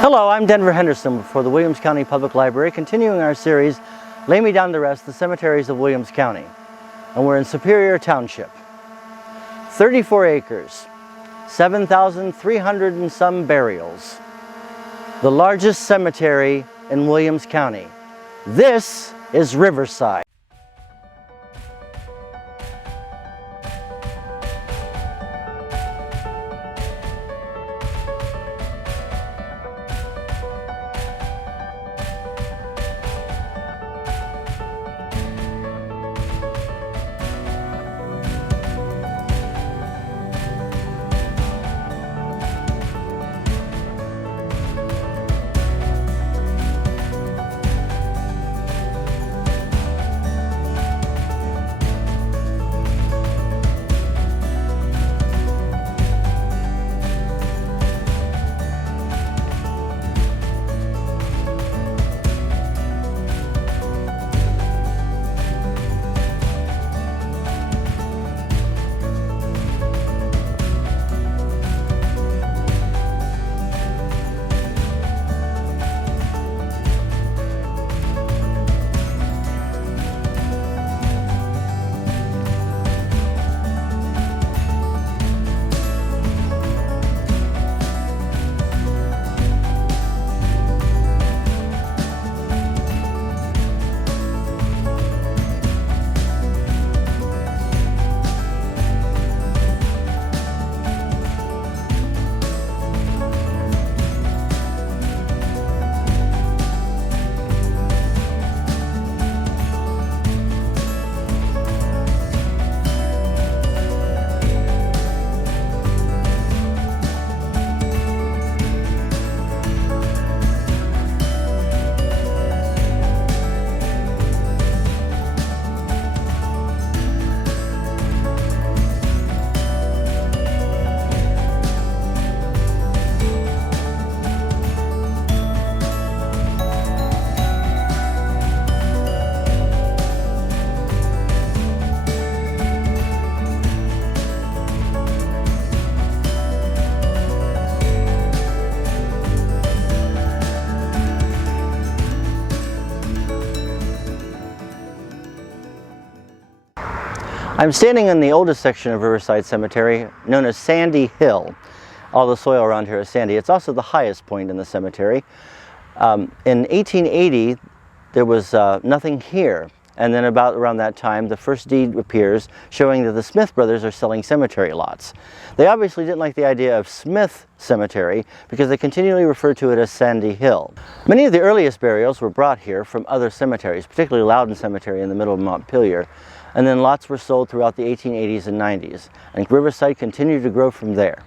Hello, I'm Denver Henderson for the Williams County Public Library, continuing our series, Lay Me Down to Rest, the Cemeteries of Williams County. And we're in Superior Township. 34 acres, 7,300 and some burials. The largest cemetery in Williams County. This is Riverside. I'm standing in the oldest section of Riverside Cemetery, known as Sandy Hill. All the soil around here is sandy. It's also the highest point in the cemetery. In 1880, there was nothing here. And then about around that time, the first deed appears showing that the Smith brothers are selling cemetery lots. They obviously didn't like the idea of Smith Cemetery because they continually referred to it as Sandy Hill. Many of the earliest burials were brought here from other cemeteries, particularly Loudon Cemetery in the middle of Montpelier. And then lots were sold throughout the 1880s and 90s. And Riverside continued to grow from there.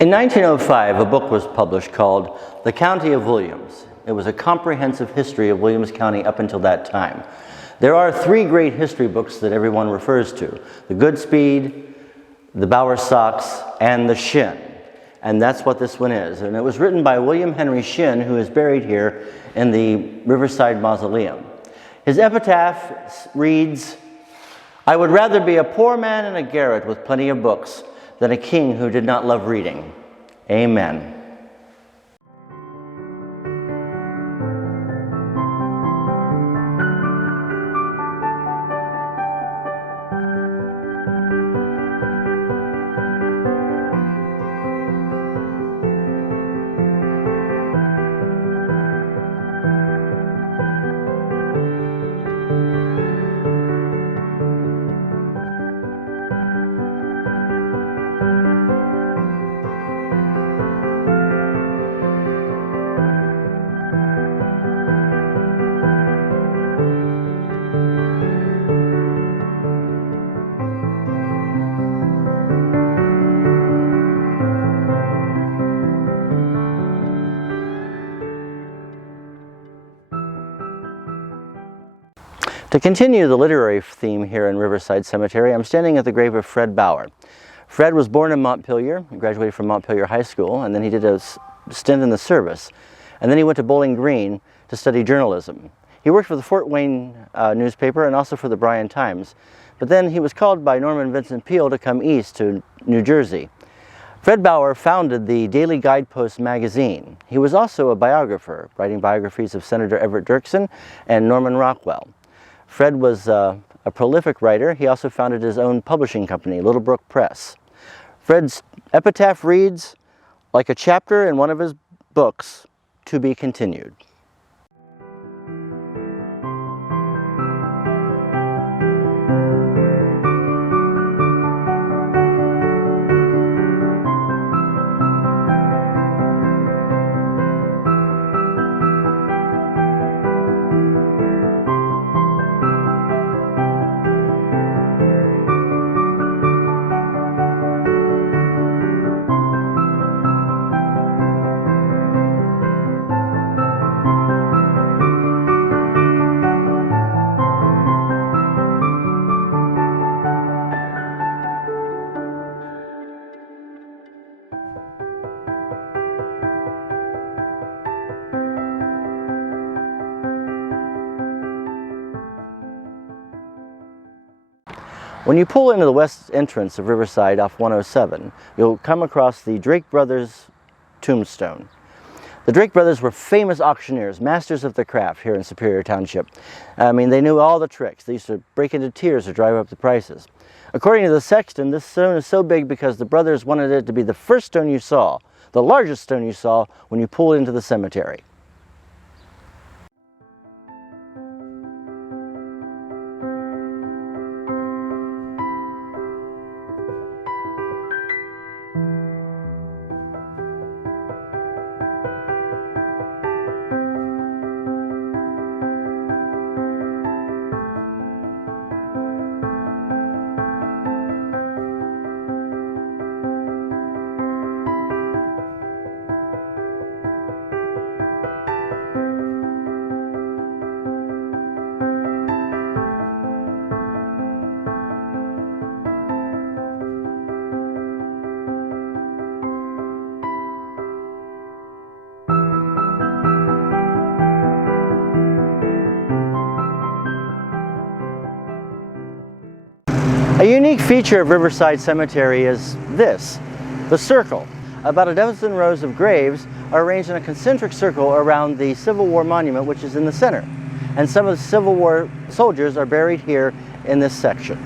In 1905, a book was published called The County of Williams. It was a comprehensive history of Williams County up until that time. There are three great history books that everyone refers to: the Goodspeed, the Bauer Socks, and the Shin. And that's what this one is. And it was written by William Henry Shin, who is buried here in the Riverside Mausoleum. His epitaph reads, "I would rather be a poor man in a garret with plenty of books than a king who did not love reading. Amen." To continue the literary theme here in Riverside Cemetery, I'm standing at the grave of Fred Bauer. Fred was born in Montpelier, he graduated from Montpelier High School, and then he did a stint in the service. And then he went to Bowling Green to study journalism. He worked for the Fort Wayne newspaper and also for the Bryan Times. But then he was called by Norman Vincent Peale to come east to New Jersey. Fred Bauer founded the Daily Guidepost magazine. He was also a biographer, writing biographies of Senator Everett Dirksen and Norman Rockwell. Fred was a prolific writer. He also founded his own publishing company, Little Brook Press. Fred's epitaph reads, like a chapter in one of his books, to be continued. When you pull into the west entrance of Riverside off 107, you'll come across the Drake Brothers tombstone. The Drake Brothers were famous auctioneers, masters of the craft here in Superior Township. I mean, they knew all the tricks. They used to break into tears to drive up the prices. According to the sexton, this stone is so big because the brothers wanted it to be the first stone you saw, the largest stone you saw when you pulled into the cemetery. A unique feature of Riverside Cemetery is this, the circle. About a dozen rows of graves are arranged in a concentric circle around the Civil War monument, which is in the center. And some of the Civil War soldiers are buried here in this section.